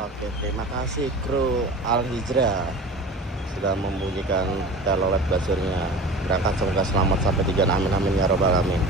Oke, terima kasih kru Al Hijrah sudah membunyikan telolet buzzernya. Berangkat semoga selamat sampai tujuan. Amin amin ya robbal alamin.